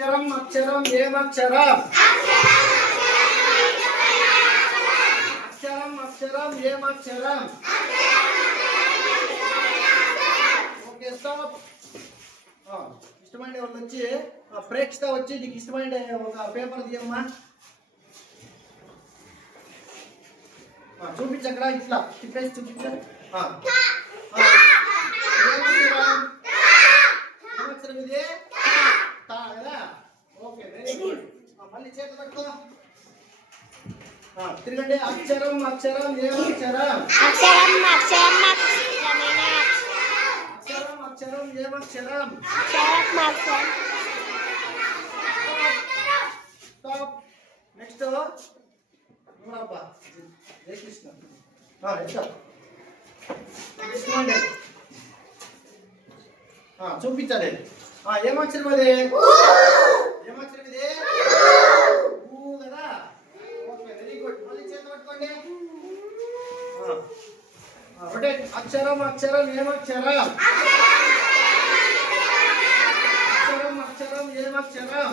అక్షరం అక్షరం ఏమక్షరం అక్షరం అక్షరం ఏమక్షరం ఓకే స్టాప్ ఇష్టమైన వాళ్ళు వచ్చి ప్రేక్షిత వచ్చి నీకు ఇష్టమైన ఒక పేపర్ తీయమ్మా చూపించు అక్కడ ఇట్లా తిప్పేసి చూపించారు ఏమక్షరం ఇది కదా ఓకే వెరీ గుడ్ మళ్ళీ చేతి పట్టుకో తిరగండి అక్షరం అక్షరం ఏమక్షరం అక్షరం అక్షరం అక్షరం అక్షరం ఏమక్షరం స్టాప్ నెక్స్ట్ నూరబ్బా జై కృష్ణ చూపించాలి ఏమక్షరం అది ఏమక్షరం ఇది కదా ఓకే వెరీ గుడ్ మళ్ళీ చేతి పట్టుకోండి రొటేట్ అక్షరం అక్షరం ఏమక్షరం అక్షరం అక్షరం ఏమక్షరం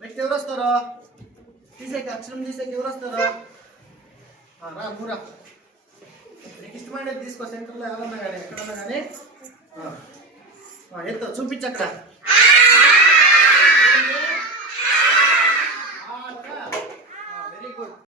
నెక్స్ట్ ఎవరు వస్తారో తీసేకి అక్షరం తీసేకి ఎవరు వస్తారో రా మూరా నీకు ఇష్టమైనది తీసుకో సెంటర్లో ఎవరన్నా కానీ ఎక్కడన్నా కానీ ఎత్తో చూపించక్కడ